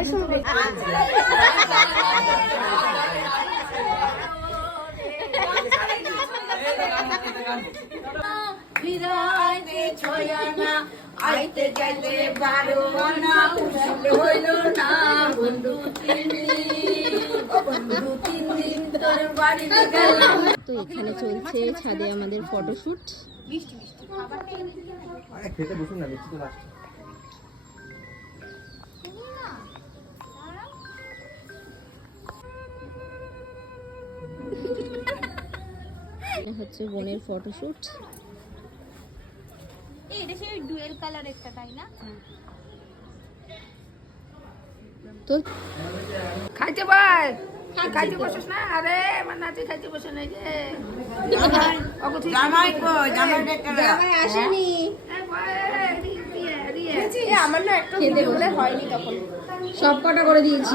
ওই সময় আইতে যাইতে বারো না হইল না বন্ধু তিন দিন তোর বাড়িতে গেলাম। তো এখানে চলছে ছাদে আমাদের ফটোশুট। খেতে বসুন না, মিষ্টি তো লাস্ট। এটা হচ্ছে বোনের ফটোশুট। এটা সেই ডুয়েল কালার একটা, তাই না? তো খাইতে বল, খাইতে বসিস না। আরে আমার নাতি খাইতে বসে নাই যে জামাই আসেনি, আমার না একটা খেতে বলে হয়নি, তখন সব কটা করে দিয়েছি।